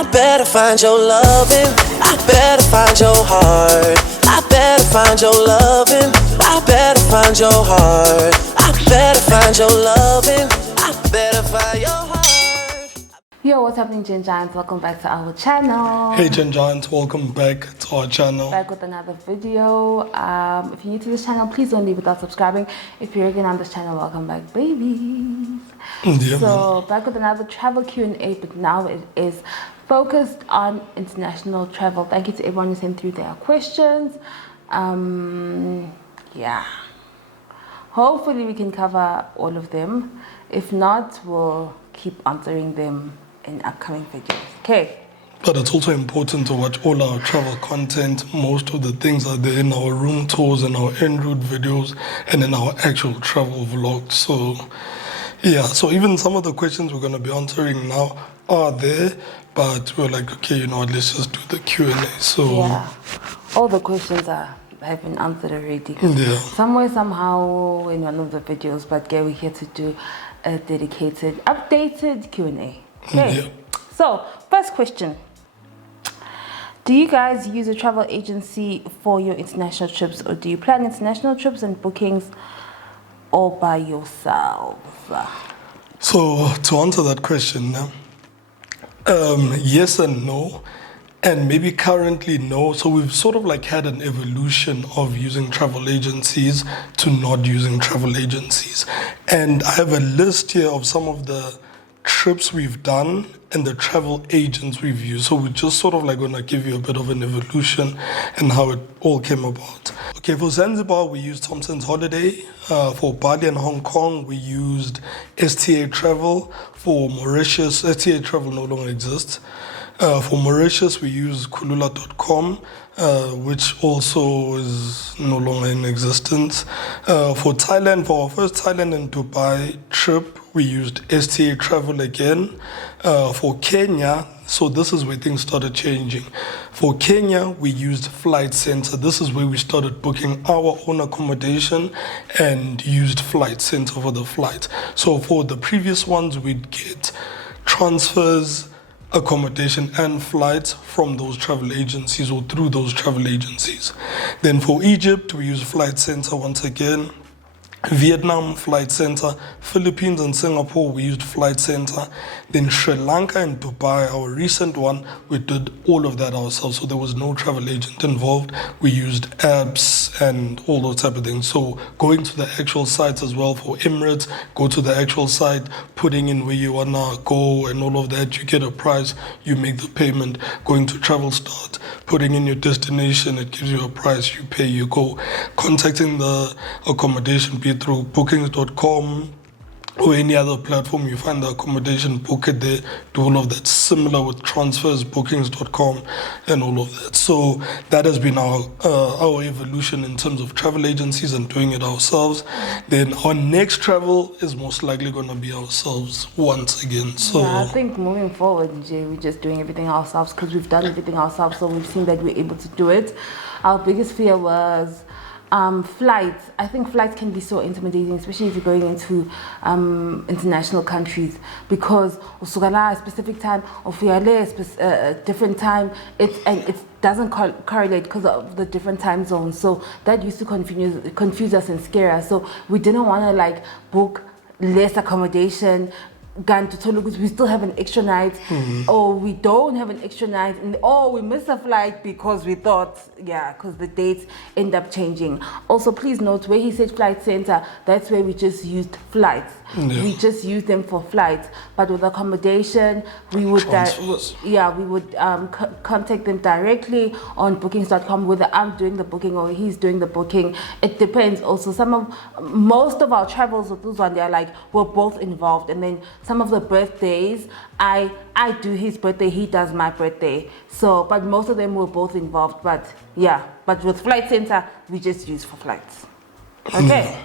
I better find your loving. I better find your heart. I better find your loving. I better find your heart. I better find your loving. I better find your heart. Yo, what's happening, Gen Giants? Welcome back to our channel. Hey Gen Giants, welcome back to our channel. Back with another video. If you're new to this channel, please don't leave without subscribing. If you're again on this channel, welcome back, babies. Yeah, So back with another travel Q&A, but now it is focused on international travel. Thank you to everyone who sent through their questions. Yeah. Hopefully we can cover all of them. If not, we'll keep answering them in upcoming videos. Okay. But it's also important to watch all our travel content. Most of the things are there in our room tours and our en route videos and in our actual travel vlogs. So yeah, so even some of the questions we're going to be answering now are there, but we're like, okay, you know what, let's just do the Q&A. So yeah, all the questions have been answered already. Yeah. Somewhere, somehow in one of the videos, but yeah, we're here to do a dedicated, updated Q&A. Okay. Yeah. So, first question. Do you guys use a travel agency for your international trips, or do you plan international trips and bookings all by yourselves? So to answer that question, yes and no, and maybe currently no. So we've sort of like had an evolution of using travel agencies to not using travel agencies. And I have a list here of some of the trips we've done and the travel agents we've used. So we're just sort of like going to give you a bit of an evolution and how it all came about. Okay, for Zanzibar, we used Thompson's Holiday. For Bali and Hong Kong, we used STA Travel. For Mauritius, STA Travel no longer exists. For Mauritius, we use kulula.com, which also is no longer in existence. For Thailand, for our first Thailand and Dubai trip, we used STA Travel again. For Kenya, so this is where things started changing. For Kenya, we used Flight Center. This is where we started booking our own accommodation and used Flight Center for the flights. So for the previous ones, we'd get transfers, accommodation and flights from those travel agencies or through those travel agencies. Then for Egypt, we use Flight Center once again. Vietnam, Flight Center. Philippines and Singapore, we used Flight Center. Then Sri Lanka and Dubai, our recent one, we did all of that ourselves. So there was no travel agent involved. We used apps and all those type of things. So going to the actual sites as well. For Emirates, go to the actual site, putting in where you wanna go and all of that. You get a price, you make the payment. Going to Travel Start, putting in your destination, it gives you a price, you pay, you go. Contacting the accommodation, be it through bookings.com or any other platform, you find the accommodation, book it there, do all of that. Similar with transfers, bookings.com and all of that. So that has been our evolution in terms of travel agencies and doing it ourselves. Then our next travel is most likely going to be ourselves once again. So yeah, I think moving forward, Jay, we're just doing everything ourselves because we've done everything ourselves, so we've seen that we're able to do it. Our biggest fear was flights. I think flights can be so intimidating, especially if you're going into international countries, because usukala a specific time or a different time, it doesn't correlate because of the different time zones. So that used to confuse us and scare us. So we didn't want to like book less accommodation. We still have an extra night, or we don't have an extra night, and we miss a flight because we thought, because the dates end up changing. Also, please note where he said Flight Center, that's where we just used flights. Yeah. We just used them for flights, but with accommodation, we would contact them directly on bookings.com, whether I'm doing the booking or he's doing the booking. It depends. Also, most of our travels with Mzwandile, like, we're both involved, and then some of the birthdays, I do his birthday, he does my birthday. So, but most of them were both involved. But yeah, but with Flight Center, we just use for flights. Okay.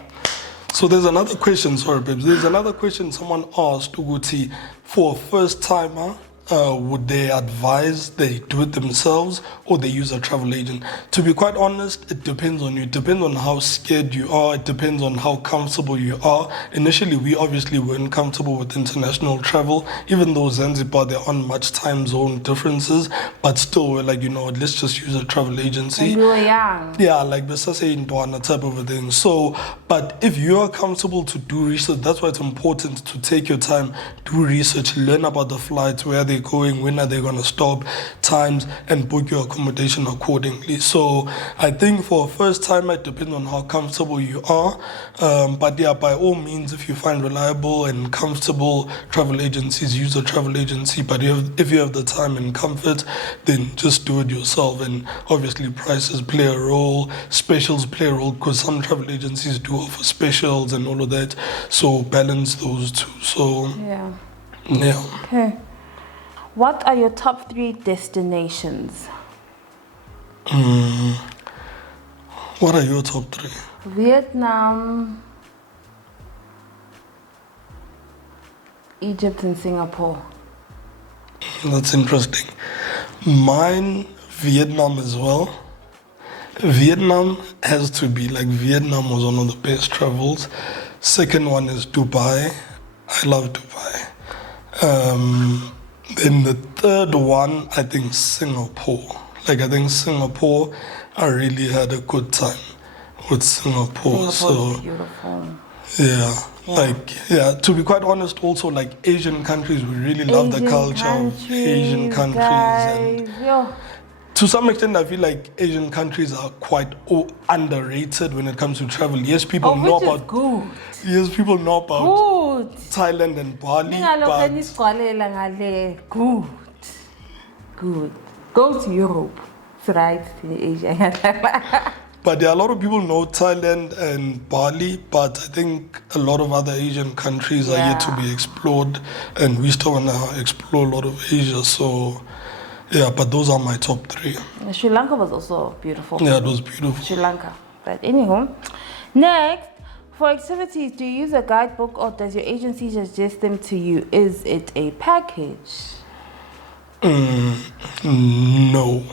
So there's another question, sorry babes, there's another question someone asked, Uguti, for a first timer, would they advise they do it themselves or they use a travel agent? To be quite honest, it depends on you. It depends on how scared you are. It depends on how comfortable you are. Initially, we obviously weren't comfortable with international travel, even though Zanzibar, there aren't much time zone differences, but still, we're like, let's just use a travel agency. When we were young. Yeah, like Besase in Dwana type of a thing. So, but if you are comfortable to do research, that's why it's important to take your time, do research, learn about the flights, where they're going, when are they going to stop, times, and book your accommodation accordingly. So, I think for a first time, it depends on how comfortable you are. But yeah, by all means, if you find reliable and comfortable travel agencies, use a travel agency. But if you have the time and comfort, then just do it yourself. And obviously, prices play a role, specials play a role, because some travel agencies do offer specials and all of that. So balance those two. So Yeah. yeah. Okay. What are your top 3 destinations? What are your top 3? Vietnam, Egypt, and Singapore. That's interesting. Mine, Vietnam as well. Vietnam has to be, like, Vietnam was one of the best travels. Second one is Dubai. I love Dubai. Then the third one, I think Singapore. Like, I think Singapore, I really had a good time with Singapore. Singapore is So beautiful. yeah, to be quite honest, also, like, Asian countries, we really love the culture of Asian countries. And Yo. to some extent, I feel like Asian countries are quite underrated when it comes to travel. Yes, people know Which is about good. yes, people know about Good. Thailand and Bali, Ningaloku but nisigcwalela ngale. Good. Good. Go to Europe. It's right in Asia. but there are a lot of people know Thailand and Bali, but I think a lot of other Asian countries are yet to be explored, and we still want to explore a lot of Asia. So yeah, but those are my top 3. Sri Lanka was also beautiful. Yeah, it was beautiful. Sri Lanka. But anyhow, next, for activities, do you use a guidebook or does your agency suggest them to you? Is it a package? No.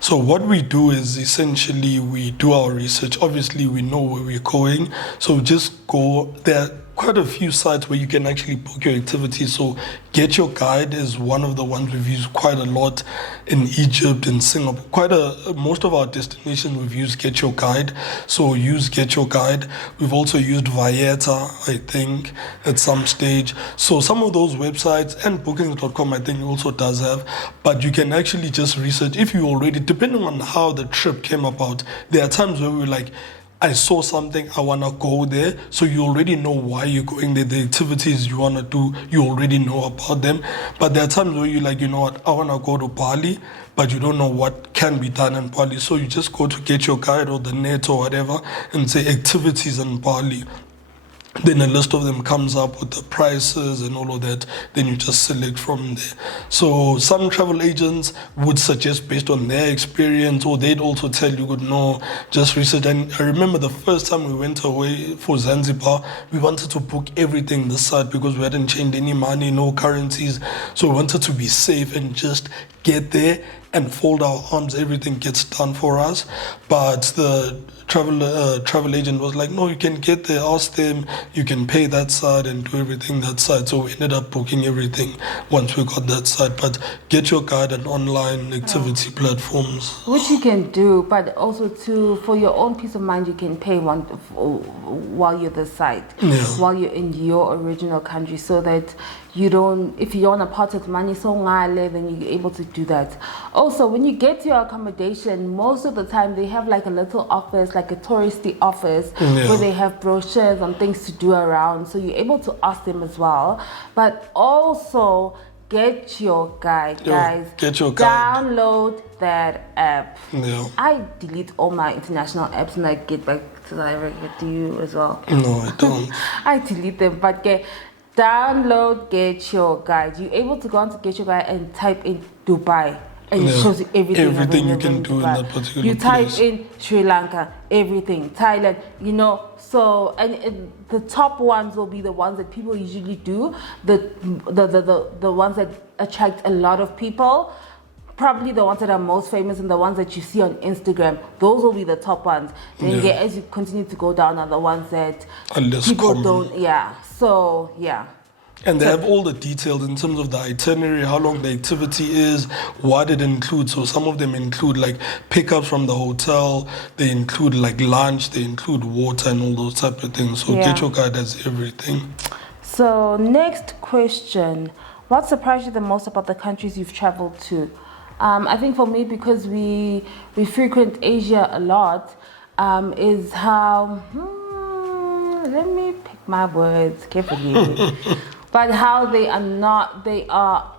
So what we do is essentially we do our research. Obviously, we know where we're going, so we just go there. Quite a few sites where you can actually book your activities. So Get Your Guide is one of the ones we've used quite a lot in Egypt and Singapore. Most of our destinations we've used Get Your Guide. So use Get Your Guide. We've also used Vieta, I think, at some stage. So some of those websites and bookings.com I think also does have, but you can actually just research if you already, depending on how the trip came about. There are times where we're like, I saw something, I want to go there. So you already know why you're going there, the activities you want to do, you already know about them. But there are times where you're like, you know what, I want to go to Bali, but you don't know what can be done in Bali. So you just go to Get Your Guide or the net or whatever and say activities in Bali. Then a list of them comes up with the prices and all of that. Then you just select from there. So some travel agents would suggest based on their experience, or they'd also tell you, no, just research. And I remember the first time we went away for Zanzibar, we wanted to book everything this side because we hadn't changed any money, no currencies. So we wanted to be safe and just get there and fold our arms, everything gets done for us. But the travel agent was like, no, you can get there, ask them, you can pay that side and do everything that side. So we ended up booking everything once we got that side. But Get Your Guide and online activity platforms. Which you can do, but also for your own peace of mind, you can pay one while you're the site, while you're in your original country, so that you don't, if you want to part with money, so then you're able to do that. Also, when you get to your accommodation, most of the time they have like a little office, like a touristy office, where they have brochures on things to do around. So you're able to ask them as well. But also, Get Your Guide, guys. Get Your Guide. Download that app. Yeah. I delete all my international apps and I get back to the regular. Do you as well? No, I don't. I delete them, but download Get Your Guide. You're able to go onto Get Your Guide and type in Dubai. And it shows you everything. Everything you available can in do in Dubai. that particular You type place. in Sri Lanka, everything, Thailand, you know. So, and the top ones will be the ones that people usually do, the ones that attract a lot of people. Probably the ones that are most famous and the ones that you see on Instagram. Those will be the top ones. Then Yeah. as you continue to go down, are the ones that Are less people common. don't. Yeah. So yeah. And they have all the details in terms of the itinerary, how long the activity is, what it includes. So some of them include like pickups from the hotel, they include like lunch, they include water and all those type of things. So Yeah. Get Your Guide has everything. So next question: what surprised you the most about the countries you've traveled to? I think for me, because we frequent Asia a lot, is how let me pick my words carefully, but how they are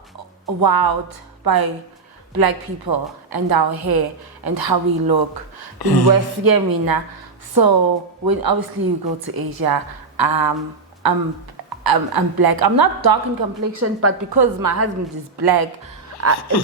wowed by black people and our hair and how we look. In West Yemena. So when obviously you go to Asia, I'm black. I'm not dark in complexion, but because my husband is black,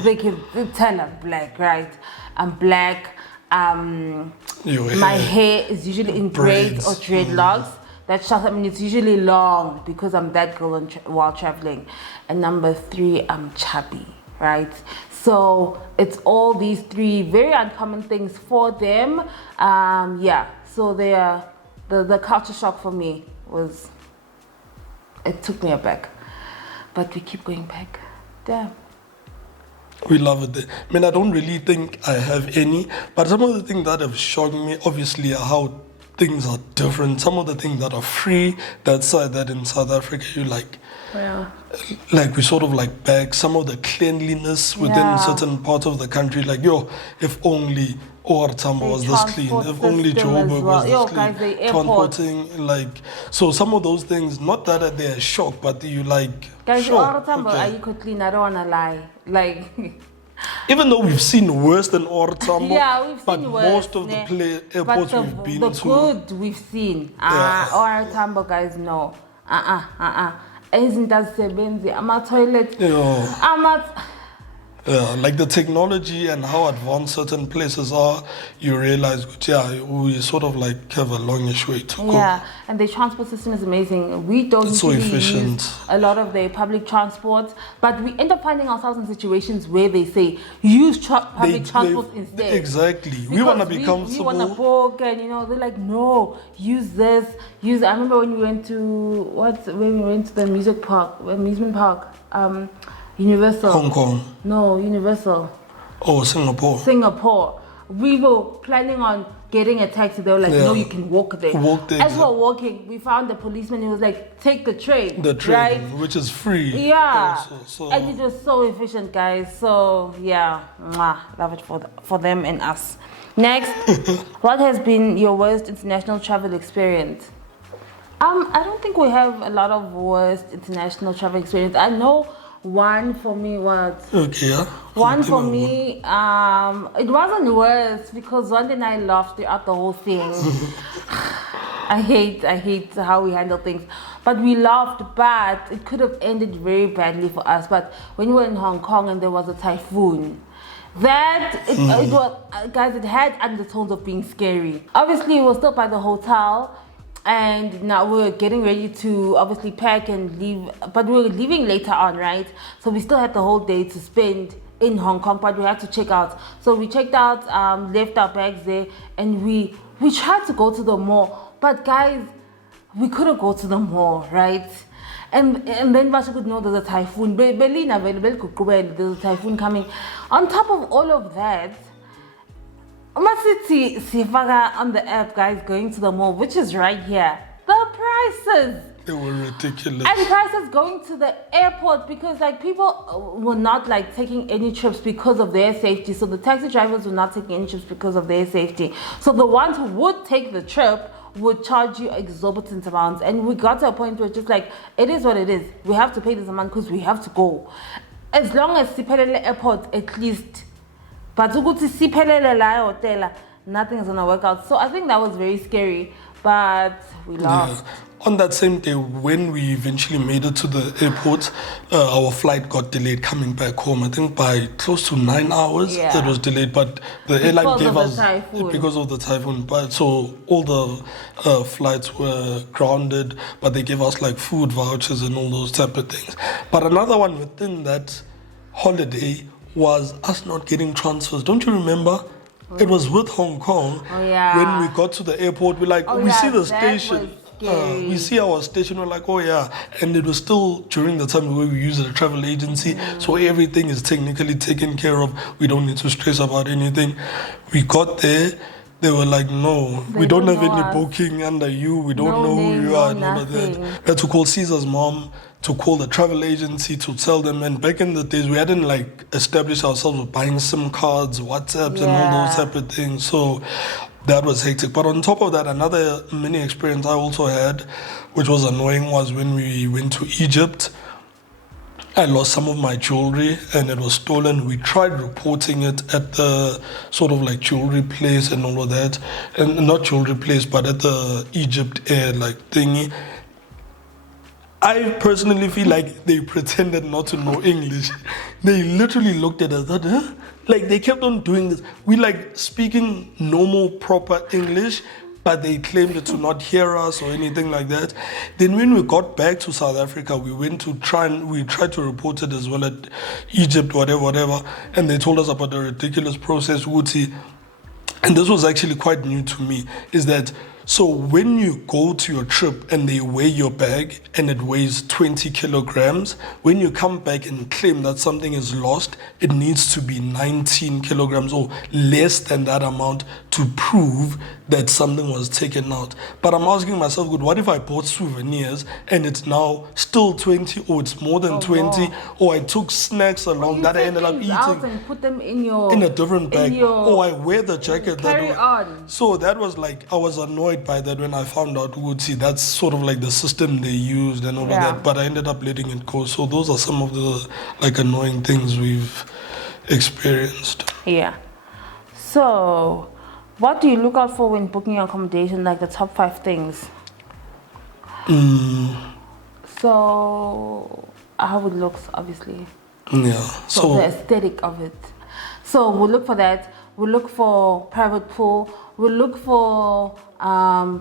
they can tell I'm black, right? I'm black. My hair is usually in braids or dreadlocks. That shows, I mean, it's usually long because I'm that girl while traveling. And number 3, I'm chubby, right? So it's all these 3 very uncommon things for them. So they are, the culture shock for me was, it took me aback. But we keep going back. Damn. We love it there. I mean, I don't really think I have any, but some of the things that have shocked me, obviously, are how things are different. Some of the things that are free, that side that in South Africa, you like we sort of like back some of the cleanliness within certain parts of the country. Like, if only OR Tambo was this clean, if only Joburg was this clean. Guys, transporting, like, so some of those things, not that they're a shock, but you like, guys, sure, OR Tambo, okay. are you could clean? I don't wanna lie. Like Even though we've seen worse than OR Tambo, yeah, we've but seen worse. most of the airports but we've been the to, good we've seen. Yeah. OR Tambo, guys, no. Izinto ama-toilet, like the technology and how advanced certain places are, you realize, we sort of like have a longish way to go. Yeah, and the transport system is amazing. We don't It's so usually efficient. use a lot of the public transport, but we end up finding ourselves in situations where they say use public transport instead. Exactly. We want to be comfortable. comfortable. We want to book, and they're like, no, use this. Use. I remember when we went to the amusement park, Universal. Hong Kong. No, Universal. Oh, Singapore. Singapore. We were planning on getting a taxi. They were like, no, you can walk there. Walk there, As we were walking, we found the policeman. He was like, take the train. The train, right? which is free. Yeah. Also, And it was so efficient, guys. So, yeah. Love it for them and us. Next, what has been your worst international travel experience? I don't think we have a lot of worst international travel experience. I know one for me was... Okay, yeah. One for me, it wasn't worse because one day I laughed throughout the whole thing. I hate how we handle things. But we laughed, but it could have ended very badly for us. But when we were in Hong Kong and there was a typhoon, it was, guys, it had undertones of being scary. Obviously, we were still by the hotel. And now we're getting ready to obviously pack and leave, but we were leaving later on, right? So we still had the whole day to spend in Hong Kong, but we had to check out. So we checked out, left our bags there, and we tried to go to the mall, but guys, we couldn't go to the mall, right? And then Basha could know there's a typhoon. There's a typhoon coming. On top of all of that, City Sifaga on the app, guys, going to the mall, which is right here. The prices. They were ridiculous. And prices going to the airport because like people were not like taking any trips because of their safety. So the taxi drivers were not taking any trips because of their safety. So the ones who would take the trip would charge you exorbitant amounts. And we got to a point where it's just like, it is what it is. We have to pay this amount because we have to go. As long as Siphelele Airport, at least. But nothing is gonna work out. So I think that was very scary. But we laughed. Yeah. on that same day, when we eventually made it to the airport, our flight got delayed coming back home. I think by close to 9 hours Yeah. it was delayed, but the airline Because gave of the us typhoon. because of the typhoon. But so all the flights were grounded, but they gave us like food vouchers and all those type of things. But another one within that holiday was us not getting transfers. Don't you remember? It was with Hong Kong. Oh, yeah. When we got to the airport, we yeah, see the that station. was scary. We see our station. We're like, oh yeah, and it was still during the time where we use a travel agency, so everything is technically taken care of. We don't need to stress about anything. We got there. They were like, no, we don't have know any us. booking under you. We don't No know who name, you no are and all of that. nothing. We had to call Siza's mom to call the travel agency to tell them. And back in the days, we hadn't like established ourselves with buying SIM cards, WhatsApps, and all those Yeah. type of things. So that was hectic. But on top of that, another mini experience I also had, which was annoying, was when we went to Egypt. I lost some of my jewelry and it was stolen. We tried reporting it at the sort of like jewelry place and all of that. And not jewelry place, but at the Egypt Air like thingy. I personally feel like they pretended not to know English. They literally looked at us, thought, huh? Like they kept on doing this. We like speaking normal, proper English, but they claimed to not hear us or anything like that. Then when we got back to South Africa, we went to we tried to report it as well at Egypt, whatever, and they told us about the ridiculous process, Wuti. And this was actually quite new to me, is that so when you go to your trip and they weigh your bag and it weighs 20 kilograms, when you come back and claim that something is lost, it needs to be 19 kilograms or less than that amount to prove that something was taken out. But I'm asking myself, good, what if I bought souvenirs and it's now still 20 or it's more than 20, wow. or I took snacks along You that I take ended up things eating out and put them in your in a different bag. your- Or I wear the jacket that carry on. So that was like, I was annoyed by that when I found out, Wootsie, that's sort of like the system they used and all of Yeah. that, but I ended up letting it go. So those are some of the like annoying things we've experienced. Yeah. So, what do you look out for when booking your accommodation? Like the top 5 things. So, how it looks, obviously. Yeah. So the aesthetic of it. So we'll look for that. We'll look for private pool. We'll look for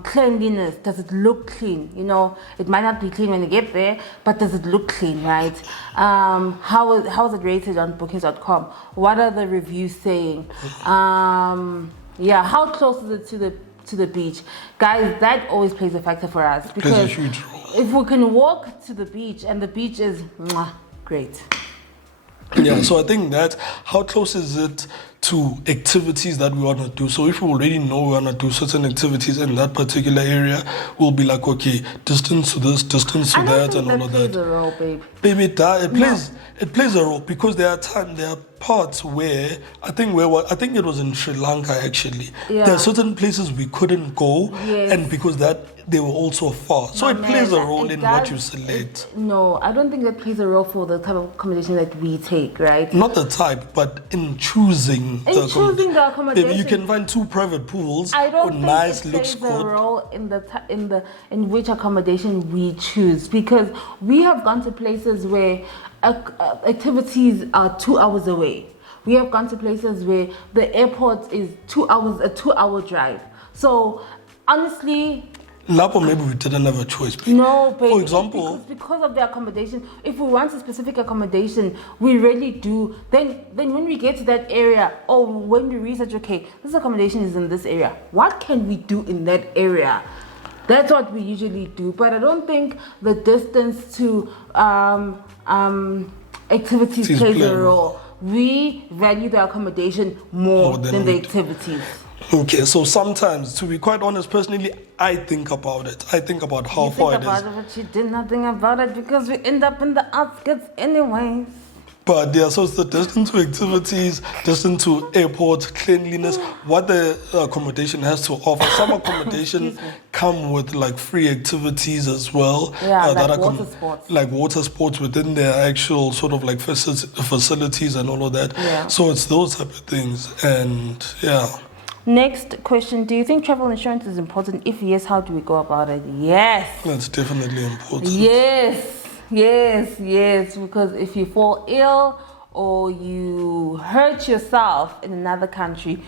cleanliness. Does it look clean? You know, it might not be clean when you get there, but does it look clean, right? How is it rated on bookings.com? What are the reviews saying? Yeah, how close is it to the beach? Guys, that always plays a factor for us, Plays a because huge role. if we can walk to the beach and the beach is great. Yeah, so I think that how close is it to activities that we want to do? So if we already know we want to do certain activities in that particular area, we'll be like, okay, distance to this, distance to I that, don't and think all of that plays that. a role, babe. Baby, it plays a role, because there are parts where I think it was in Sri Lanka actually. Yeah. There are certain places we couldn't go, Yes. and because that they were also far. So My it plays man, a role it in what does- you select. No, I don't think that plays a role for the type of accommodation that we take, right? Not the type, but in choosing choosing the Baby, you accommodation. can find 2 private pools I don't with think nice it looks plays a good. role in which accommodation we choose, because we have gone to places where activities are 2 hours away. We have gone to places where the airport is 2 hours, a 2-hour drive. So honestly, Lapo, maybe we didn't have a choice. Baby. no, baby. For example, because of the accommodation. If we want a specific accommodation, we really do. Then when we get to that area, or when we research, okay, this accommodation is in this area. What can we do in that area? That's what we usually do. But I don't think the distance to activities Please plays play a a role. We value the accommodation more More than than the we do. activities. okay, so sometimes, to be quite honest, personally, I think about it. I think about how You far think it about is. it, but you did nothing about it, because we end up in the outskirts anyways. But yeah, so it's the distance to activities, distance to airport, cleanliness, what the accommodation has to offer. Some accommodation come with like free activities as well. Yeah, that like are water sports. Like water sports within their actual sort of like facilities and all of that. Yeah. So it's those type of things, and yeah. Next question: do you think travel insurance is important? If yes, how do we go about it? Yes. That's definitely important. Yes. Because if you fall ill or you hurt yourself in another country,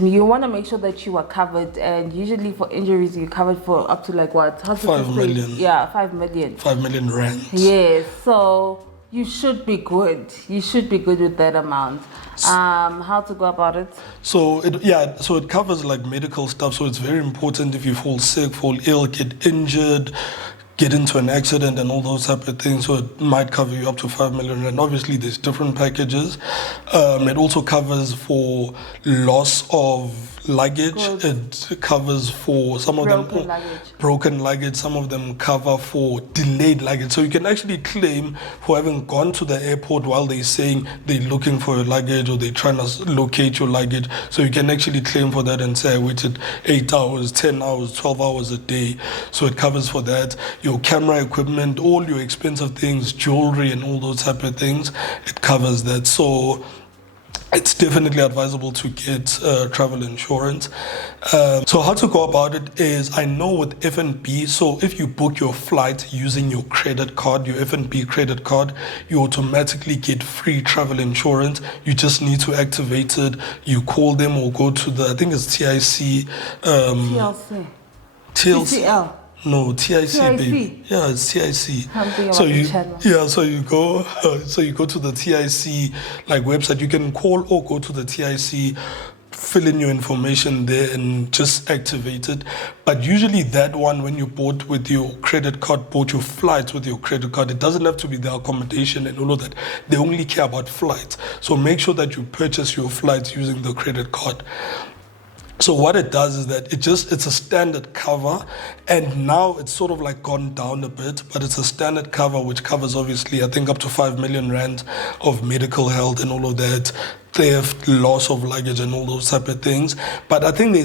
you want to make sure that you are covered. And usually for injuries, you're covered for up to like what? 5 million. Yeah, 5 million. 5 million rand. Yes. So you should be good. You should be good with that amount. How to go about it? So it covers like medical stuff. So it's very important if you fall sick, fall ill, get injured, get into an accident and all those type of things. So it might cover you up to 5 million. And obviously there's different packages. It also covers for loss of luggage. Good. It covers for some of broken luggage. Some of them cover for delayed luggage. So you can actually claim for having gone to the airport while they're saying they're looking for your luggage or they're trying to locate your luggage. So you can actually claim for that and say I waited 8 hours, 10 hours, 12 hours a day. So it covers for that. Your camera equipment, all your expensive things, jewelry and all those type of things, it covers that. So it's definitely advisable to get travel insurance. So how to go about it is, I know with F&B, so if you book your flight using your credit card, your F&B credit card, you automatically get free travel insurance. You just need to activate it. You call them or go to the, I think it's TIC. TLC. TCL. No, TIC, baby. Yeah, it's TIC. So you go to the TIC like website. You can call or go to the TIC, fill in your information there and just activate it. But usually that one, when you bought with your credit card, bought your flights with your credit card, it doesn't have to be the accommodation and all of that. They only care about flights. So make sure that you purchase your flights using the credit card. So what it does is that it's a standard cover, and now it's sort of like gone down a bit, but it's a standard cover which covers obviously I think up to 5 million rand of medical health and all of that, theft, loss of luggage and all those type of things. But I think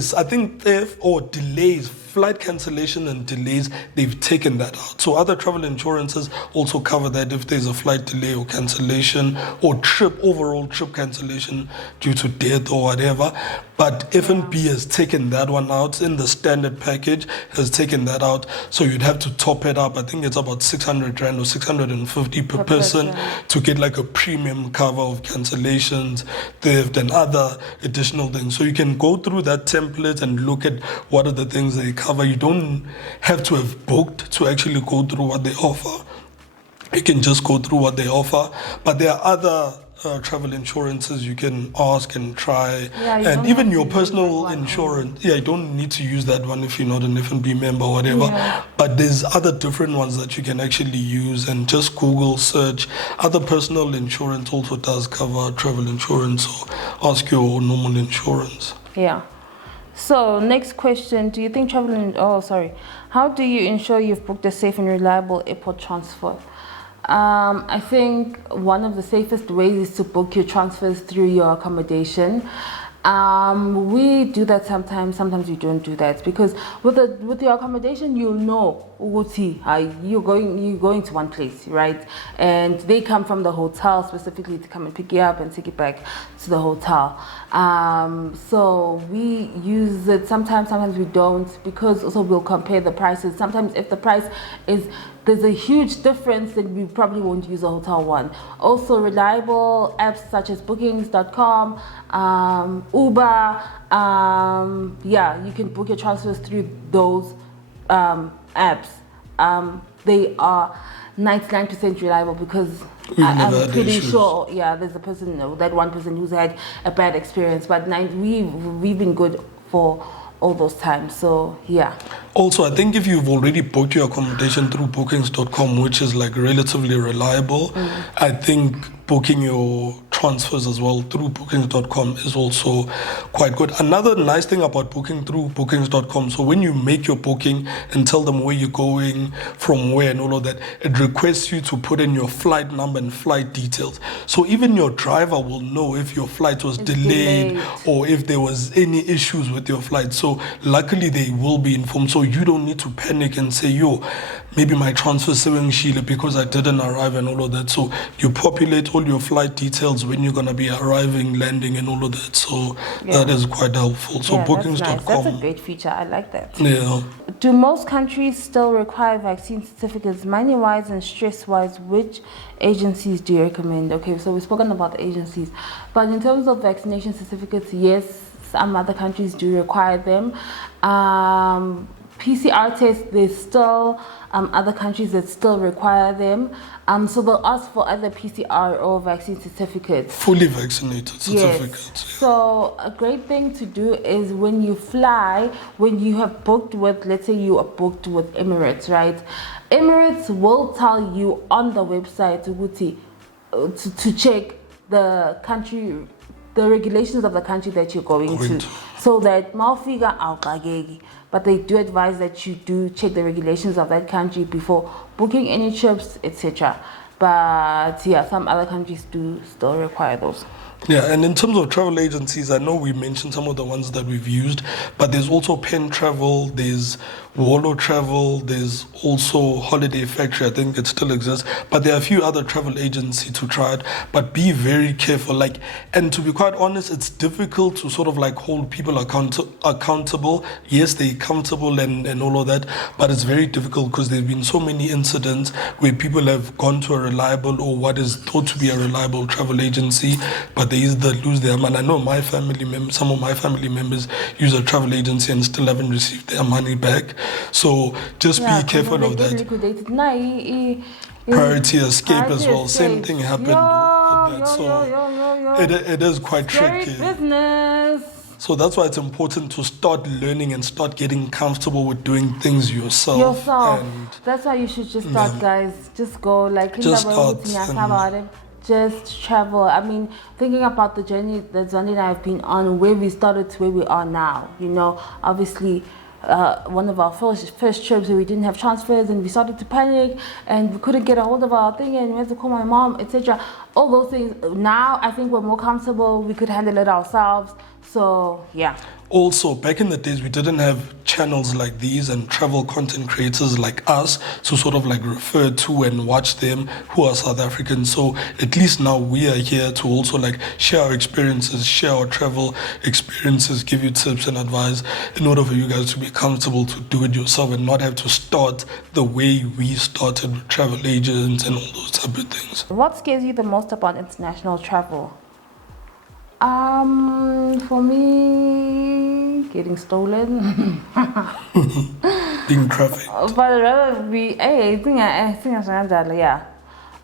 theft or delays, flight cancellation and delays, they've taken that out. So other travel insurances also cover that if there's a flight delay or cancellation or overall trip cancellation due to death or whatever. But F&B has taken that one out in the standard package, has taken that out. So you'd have to top it up. I think it's about 600 rand or 650 per person to get like a premium cover of cancellations, theft and other additional things. So you can go through that template and look at what are the things they cover. You don't have to have booked to actually go through what they offer. You can just go through what they offer. But there are other travel insurances you can ask and try, and even your personal insurance. You don't need to use that one if you're not an F&B member or whatever. But there's other different ones that you can actually use, and just Google search. Other personal insurance also does cover travel insurance, so ask your normal insurance. So next question: do you think how do you ensure you've booked a safe and reliable airport transfer? I think one of the safest ways is to book your transfers through your accommodation. We do that sometimes we don't do that, because with your accommodation you'll know you're going to one place, right? And they come from the hotel specifically to come and pick you up and take you back to the hotel. So we use it sometimes we don't, because also we'll compare the prices. Sometimes if the price there's a huge difference, then we probably won't use a hotel one. Also, reliable apps such as bookings.com, Uber, you can book your transfers through those apps. They are 99% reliable, because I'm pretty sure there's a person, that one person who's had a bad experience, but we've been good for all those times. So also, I think if you've already booked your accommodation through bookings.com, which is like relatively reliable, I think booking your transfers as well through bookings.com is also quite good. Another nice thing about booking through bookings.com, so when you make your booking and tell them where you're going, from where and all of that, it requests you to put in your flight number and flight details. So even your driver will know if your flight was delayed or if there was any issues with your flight. So luckily they will be informed, so you don't need to panic and say, maybe my transfer sewing sheet because I didn't arrive and all of that. So you populate all your flight details when you're gonna be arriving, landing, and all of that. So that is quite helpful. So Yeah, that's nice. bookings.com. That's a great feature. I like that. Yeah. Do most countries still require vaccine certificates? Money-wise and stress-wise, which agencies do you recommend? Okay, so we've spoken about the agencies. But in terms of vaccination certificates, yes, some other countries do require them. PCR tests, there's still other countries that still require them. So they'll ask for either PCR or vaccine certificates. Fully vaccinated certificates. Yes. So a great thing to do is when you fly, when you have booked with, let's say you are booked with Emirates, right? Emirates will tell you on the website to check the country, the regulations of the country that you're going to. So that Malfiga Alkagegi. But they do advise that you do check the regulations of that country before booking any trips, etc. But yeah, some other countries do still require those. Yeah, and in terms of travel agencies, I know we mentioned some of the ones that we've used, but there's also Pen Travel, there's Wallo Travel, there's also Holiday Factory. I think it still exists, but there are a few other travel agencies to try it. But be very careful. And to be quite honest, it's difficult to sort of hold people accountable. Yes, they're comfortable and all of that, but it's very difficult because there've been so many incidents where people have gone to a reliable or what is thought to be a reliable travel agency, but they either lose their money. I know some of my family members use a travel agency and still haven't received their money back. So just be careful of that. Priority escape as well. Same thing happened with that. So it is quite tricky. Business. So that's why it's important to start learning and start getting comfortable with doing things yourself. And that's why you should just start, guys. Just go. Just start. Just travel. I mean, thinking about the journey that Mzwandile and I have been on, where we started to where we are now. Obviously, one of our first trips where we didn't have transfers and we started to panic and we couldn't get a hold of our thing and we had to call my mom, etc. All those things. Now I think we're more comfortable. We could handle it ourselves. So yeah. Also, back in the days, we didn't have channels like these and travel content creators like us to sort of refer to and watch them who are South Africans. So at least now we are here to also share our experiences, share our travel experiences, give you tips and advice in order for you guys to be comfortable to do it yourself and not have to start the way we started with travel agents and all those type of things. What scares you the most about international travel? For me, getting stolen. Being trafficked. But I'd rather be, I think yeah.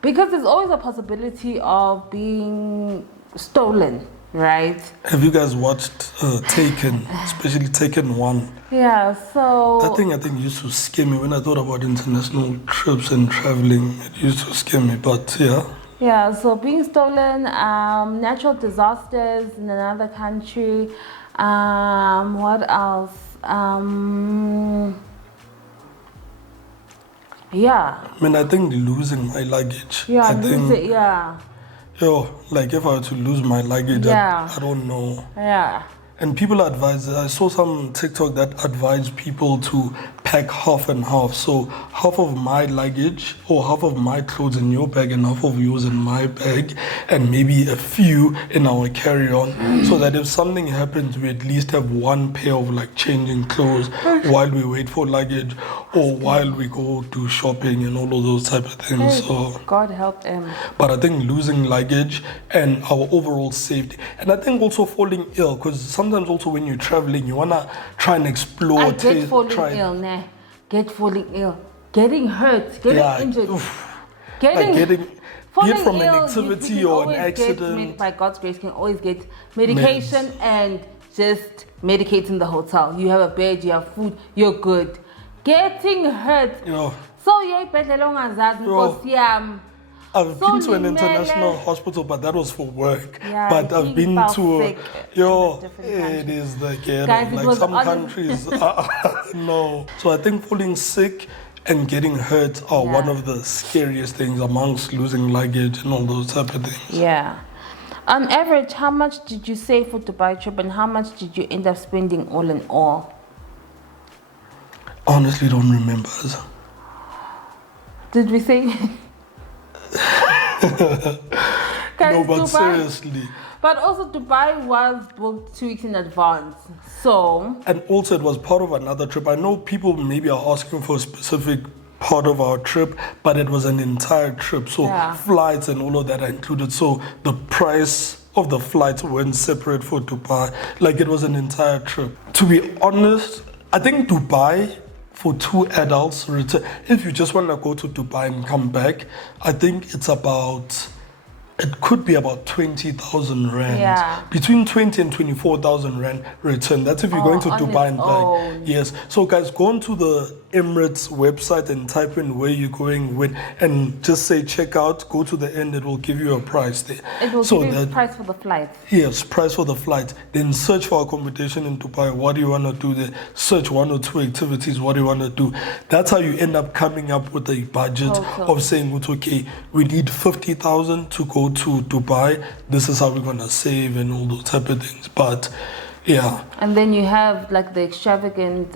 Because there's always a possibility of being stolen, right? Have you guys watched Taken, especially Taken 1? Yeah, so... That thing I think used to scare me when I thought about international trips and traveling. It used to scare me, but yeah. Yeah, so being stolen, natural disasters in another country, what else? Yeah. I mean, I think losing my luggage. Yeah, if I were to lose my luggage, I don't know. Yeah. And people advise, I saw some TikTok that advised people to pack half and half. So half of my luggage or half of my clothes in your bag and half of yours in my bag and maybe a few in our carry-on so that if something happens, we at least have one pair of changing clothes while we wait for luggage or while we go do shopping and all of those type of things. So God help them. But I think losing luggage and our overall safety, and I think also falling ill, because sometimes also when you're traveling, you want to try and explore. Getting falling ill, getting hurt, getting injured, getting be it from an activity or an accident. By God's grace, you can always get medication and just medicate in the hotel. You have a bed, you have food, you're good. Getting hurt. So yeah, I've been to an international hospital, but that was for work. Yeah, but I've been to it is the ghetto. Some countries, no. So I think falling sick and getting hurt are one of the scariest things amongst losing luggage and all those type of things. Yeah. On average, how much did you save for Dubai trip and how much did you end up spending all in all? Honestly, don't remember. Did we say? Guys, No, but Dubai- seriously. But also Dubai was booked 2 weeks in advance. So And also, it was part of another trip. I know people maybe are asking for a specific part of our trip, but it was an entire trip. So Yeah. flights and all of that are included. So the price of the flights weren't separate for Dubai. Like it was an entire trip. To be honest, I think Dubai for 2 adults, if you just want to go to Dubai and come back, I think it's about. It could be about 20,000 rand. Yeah. Between 20 and 24,000 rand return. That's if you're going to on Dubai its and own. back. Yes. So guys, go onto the Emirates website and type in where you're going with, and just say checkout. Go to the end. It will give you a price there. it will so give you the that price for the flight. yes, price for the flight. Then search for accommodation in Dubai. What do you want to do there? Search 1 or 2 activities. What do you want to do? That's how you end up coming up with a budget Total. of saying, okay, we need 50,000 to go to Dubai. This is how we're gonna save and all those type of things. But yeah, And then you have like the extravagant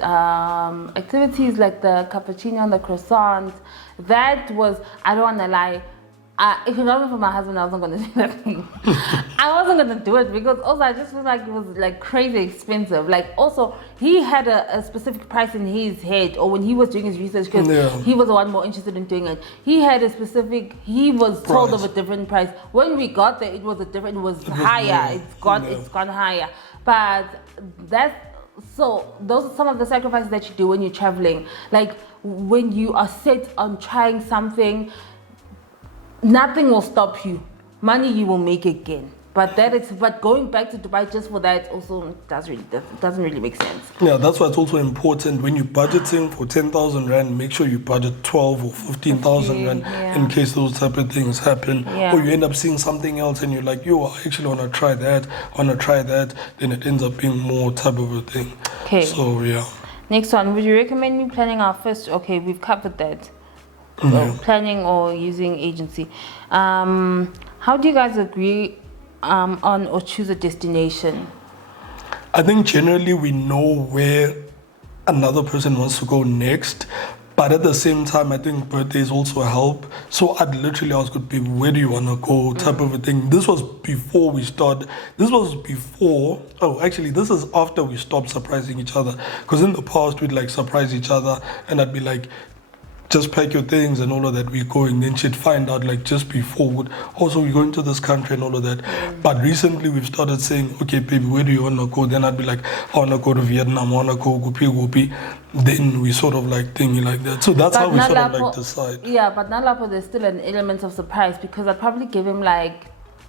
activities like the cappuccino and the croissant. That was, I don't want to lie, if it wasn't for my husband, I wasn't going to do that thing. I wasn't going to do it because also I just feel like it was like crazy expensive. Like also he had a specific price in his head, or when he was doing his research, because Yeah. he was the one more interested in doing it. He had a specific, he was told of Price. a different price. When we got there, it was higher. more. It's gone higher. But those are some of the sacrifices that you do when you're traveling. Like when you are set on trying something, nothing will stop you. Money you will make again. But going back to Dubai just for that also doesn't really make sense. yeah, that's why it's also important when you're budgeting for 10,000 rand, make sure you budget 12 or 15,000 rand Yeah. in case those type of things happen. Yeah. Or you end up seeing something else and you're like, yo, I actually want to try that, then it ends up being more type of a thing. Okay. So yeah. Next one, would you recommend me planning our first? Okay, we've covered that. Yeah. Planning or using agency. How do you guys agree on or choose a destination? I think generally we know where another person wants to go next, but at the same time, I think birthdays also help. So I'd literally ask people, where do you want to go, type of a thing. This was before we started. This is after we stopped surprising each other. Because in the past, we'd like surprise each other, and I'd be like, just pack your things and all of that, we're going. Then she'd find out like just before, also we're going to this country and all of that. But recently we've started saying, okay, baby, where do you want to go? Then I'd be like, I want to go to Vietnam, I want to go Gupi. Then we sort of like thinking like that. So that's how we sort of like decide. Yeah, but Nalapo, there's still an element of surprise because I'd probably give him like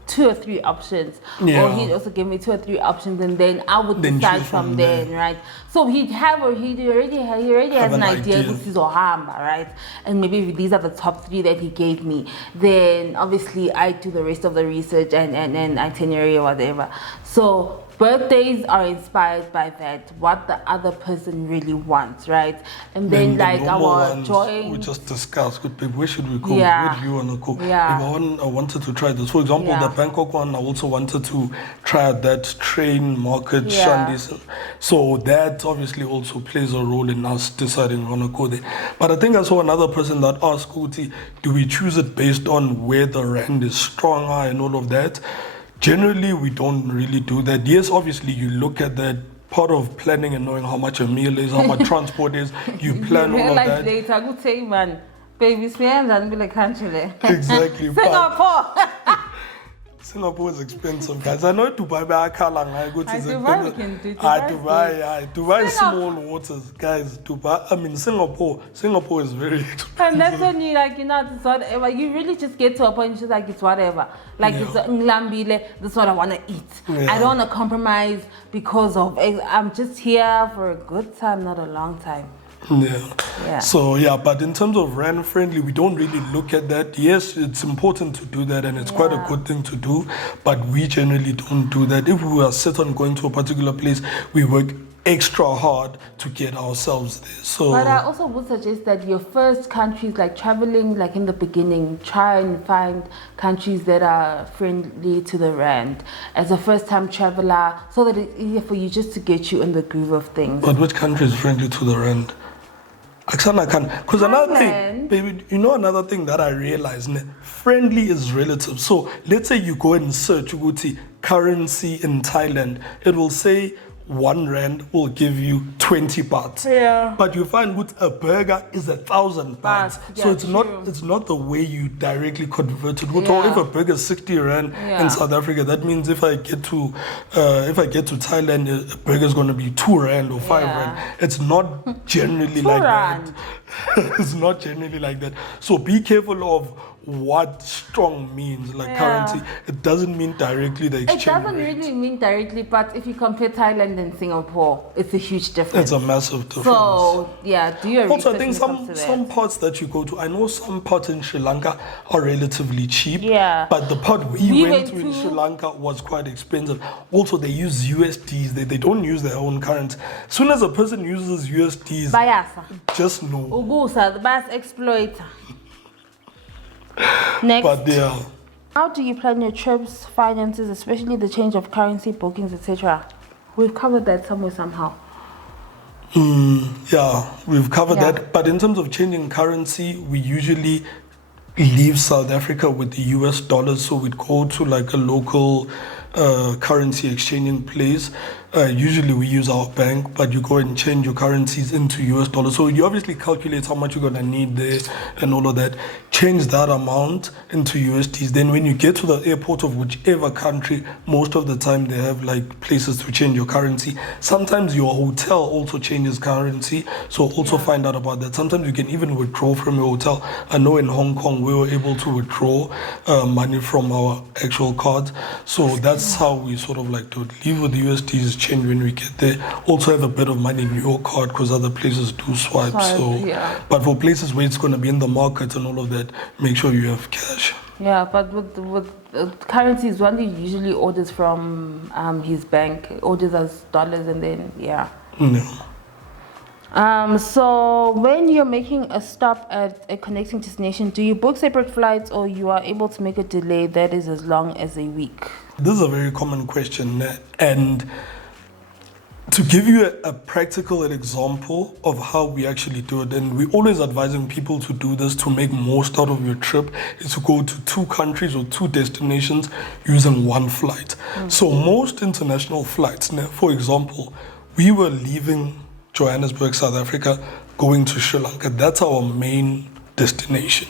2 or 3 options, Yeah. or he'd also give me 2 or 3 options, and then I would Then decide choose from from then, there. right? So he already has an idea. This is Ohamba, right? And maybe if these are the top 3 that he gave me, then obviously I do the rest of the research and itinerary or whatever. So birthdays are inspired by that, what the other person really wants, right? And then the like normal our ones joint. we just discuss, good babe, where should we go? Yeah. Where do you want to go? Yeah. If I wanted to try this. For example, Yeah. the Bangkok one, I also wanted to try out that train market Yeah. shandies. So that obviously also plays a role in us deciding we want to go there. But I think I saw another person that asked, Kuti, do we choose it based on where the rand is stronger and all of that? Generally, we don't really do that. Yes, obviously, you look at that part of planning and knowing how much a meal is, how much transport is. You plan all of Realize that. later, I could say, man, baby, spend and be like, country. Exactly. But Singapore. Singapore is expensive, guys. I know Dubai, but I can't go to Dubai we can do. Dubai is Singapore. small waters, guys. Singapore is very expensive. And that's when you like, it's whatever. You really just get to a point, it's just like, it's whatever. Like, Yeah. it's Nglambile, this is what I want to eat. Yeah. I don't want to compromise because of, I'm just here for a good time, not a long time. Yeah. So yeah, but in terms of rand friendly, we don't really look at that. Yes, it's important to do that, and it's quite a Yeah. good thing to do. But we generally don't do that. If we are set on going to a particular place, we work extra hard to get ourselves there. So But I also would suggest that your first countries, like traveling, like in the beginning, try and find countries that are friendly to the rand as a first-time traveler, so that it's easier for you just to get you in the groove of things. But which country is friendly to the rand? Because another thing, Thailand. baby, you know another thing that I realized, friendly is relative. So let's say you go and search Uguti currency in Thailand, it will say 1 rand will give you 20 bahts. Yeah. But you find with a burger is 1,000 bahts. Yeah, So it's true. not the way you directly convert it. Yeah. If a burger is 60 rand Yeah. in South Africa, that means if I get to Thailand, a burger is going to be 2 rand or 5 Yeah. rand. It's not generally 2 like rand. that. It's not generally like that. So be careful of what strong means, like Yeah. currency. It doesn't mean directly the It exchange doesn't rate. really mean directly, but if you compare Thailand and Singapore, it's a huge difference. It's a massive difference. So yeah, do your Also, I research think when it comes to that. some parts that you go to, I know some parts in Sri Lanka are relatively cheap. Yeah. But the part we went went to in to- Sri Lanka was quite expensive. Also, they use USDs. They don't use their own currency. As soon as a person uses USDs, Bayasa. just know. Ugusa, the bass exploiter. Next. But yeah. How do you plan your trips, finances, especially the change of currency, bookings, etc.? We've covered that somewhere somehow. Yeah, we've covered Yeah. that. But in terms of changing currency, we usually leave South Africa with the US dollars. So we'd go to like a local currency exchanging place. Usually we use our bank, but you go and change your currencies into US dollars. So you obviously calculate how much you're gonna need there and all of that. Change that amount into USDs. Then when you get to the airport of whichever country, most of the time they have like places to change your currency. Sometimes your hotel also changes currency. So also find out about that. Sometimes you can even withdraw from your hotel. I know in Hong Kong we were able to withdraw money from our actual cards. So that's how we sort of like to leave with the USDs, change when we get there. Also have a bit of money in your card because other places do swipe. Yeah. But for places where it's going to be in the market and all of that, make sure you have cash. Yeah, but with currencies, one day usually orders from his bank, orders as dollars, and then yeah. So when you're making a stop at a connecting destination, do you book separate flights or you are able to make a delay that is as long as a week? This is a very common question, and to give you a practical example of how we actually do it, and we're always advising people to do this to make most out of your trip, is to go to 2 countries or 2 destinations using 1 flight. So most international flights, for example, we were leaving Johannesburg, South Africa, going to Sri Lanka. That's our main destination.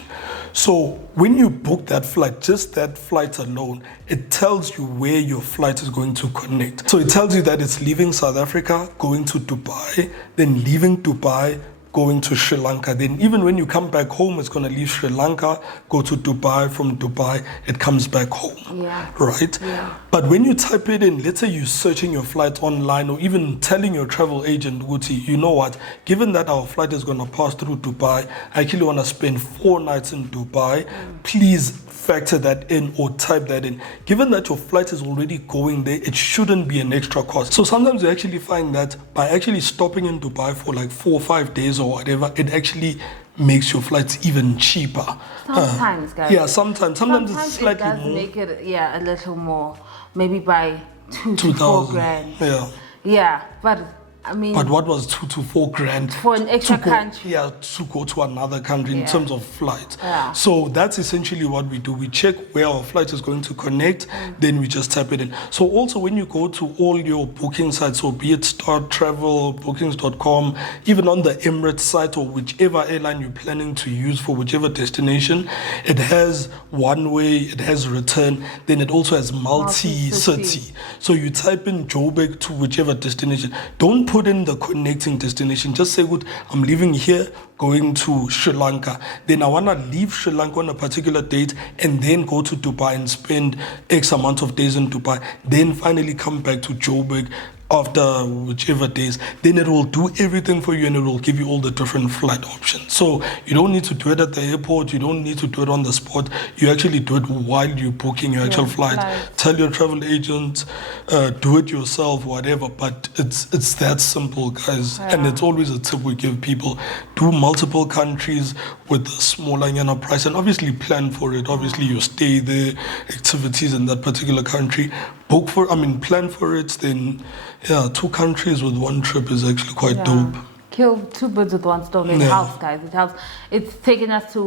So when you book that flight, just that flight alone, it tells you where your flight is going to connect. So it tells you that it's leaving South Africa, going to Dubai, then leaving Dubai, going to Sri Lanka. Then even when you come back home, it's going to leave Sri Lanka, go to Dubai. From Dubai, it comes back home. Yeah. Right? Yeah. But when you type it in, let's say you're searching your flight online or even telling your travel agent, Guti, you know what, given that our flight is going to pass through Dubai, I actually want to spend 4 nights in Dubai, please factor that in or type that in. Given that your flight is already going there, it shouldn't be an extra cost. So sometimes you actually find that by actually stopping in Dubai for like 4 or 5 days or whatever, it actually makes your flights even cheaper. Sometimes, guys. Yeah, sometimes it's slightly it does more. make it, a little more. Maybe by 2 to 4 grand. Yeah. Yeah, but I mean, But what was 2 to 4 grand for an extra to go, country? Yeah, to go to another country in Yeah. terms of flight. Yeah. So that's essentially what we do. We check where our flight is going to connect, then we just type it in. So also when you go to all your booking sites, so be it Start Travel, Bookings.com, even on the Emirates site or whichever airline you're planning to use for whichever destination, it has one way, it has return, then it also has multi-city. Multi-city. So you type in Joburg to whichever destination. Don't put in the connecting destination. Just say, good, I'm leaving here, going to Sri Lanka. Then I want to leave Sri Lanka on a particular date and then go to Dubai and spend X amount of days in Dubai. Then finally come back to Joburg after whichever days. Then it will do everything for you and it will give you all the different flight options. So you don't need to do it at the airport. You don't need to do it on the spot. You actually do it while you're booking your actual flight. Tell your travel agent, do it yourself, whatever. But it's that simple, guys. Yeah. And it's always a tip we give people. Do multiple countries with a smaller price and obviously plan for it. Obviously you stay there, activities in that particular country. Plan for it, then 2 countries with 1 trip is actually quite dope. kill two birds with one stone. It Yeah. helps, guys. It helps. It's taken us to.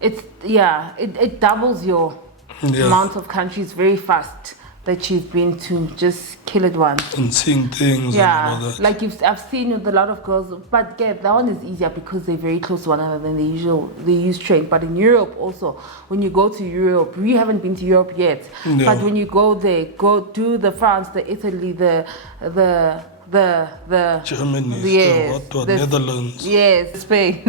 It doubles your amount of countries very fast that you've been to. Just kill it once. And seeing things and all that. Like I've seen with a lot of girls, but yeah, that one is easier because they're very close to one another than they use train. But in Europe also, when you go to Europe, we haven't been to Europe yet. Yeah. But when you go there, go do the France, the Italy, the Germany, yes, the Netherlands. yes, Spain.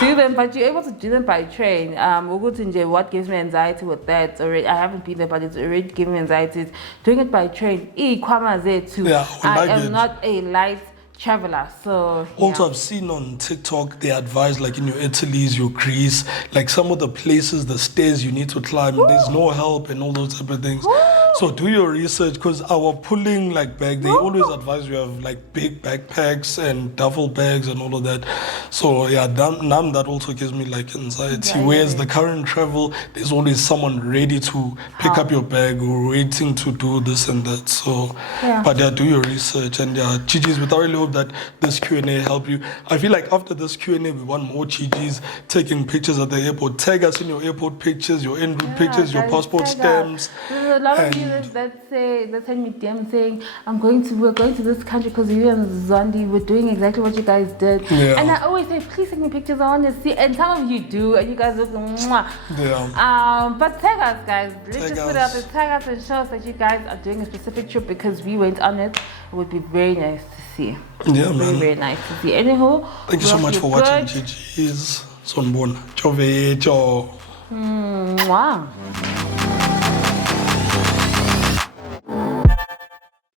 Do them, but you're able to do them by train. What gives me anxiety with that already? I haven't been there, but it's already giving me anxiety. Doing it by train, too. Yeah, I luggage. am not a light traveler, so Also, yeah. I've seen on TikTok they advise, like in your Italy's, your Greece, like some of the places, the stairs you need to climb, there's no help and all those type of things. So do your research, because our pulling like bag, they always advise you have like big backpacks and duffel bags and all of that. So yeah, that also gives me like anxiety. Whereas the current travel, there's always someone ready to pick up your bag or waiting to do this and that. So, but yeah, do your research. And yeah, GGs, we thoroughly hope that this Q&A helped you. I feel like after this Q&A, we want more GGs taking pictures at the airport. Tag us in your airport pictures, your en route pictures, your guys, passport tag us. stamps. There's a lot of you that send me DM saying we're going to this country because you and Mzwandile we're doing exactly what you guys did. Yeah. And I always say, please send me pictures. I want to see. And some of you do, and you guys look mwah. Yeah. But tag us, guys. Let's Tag just put it out us. there. Tag us and show us that you guys are doing a specific trip because we went on it. It would be very nice to see. Yeah, Very, man. very nice to see. Anywho, Thank you so much for watching, GGs. Sonbona. Chove, cho. Mwah.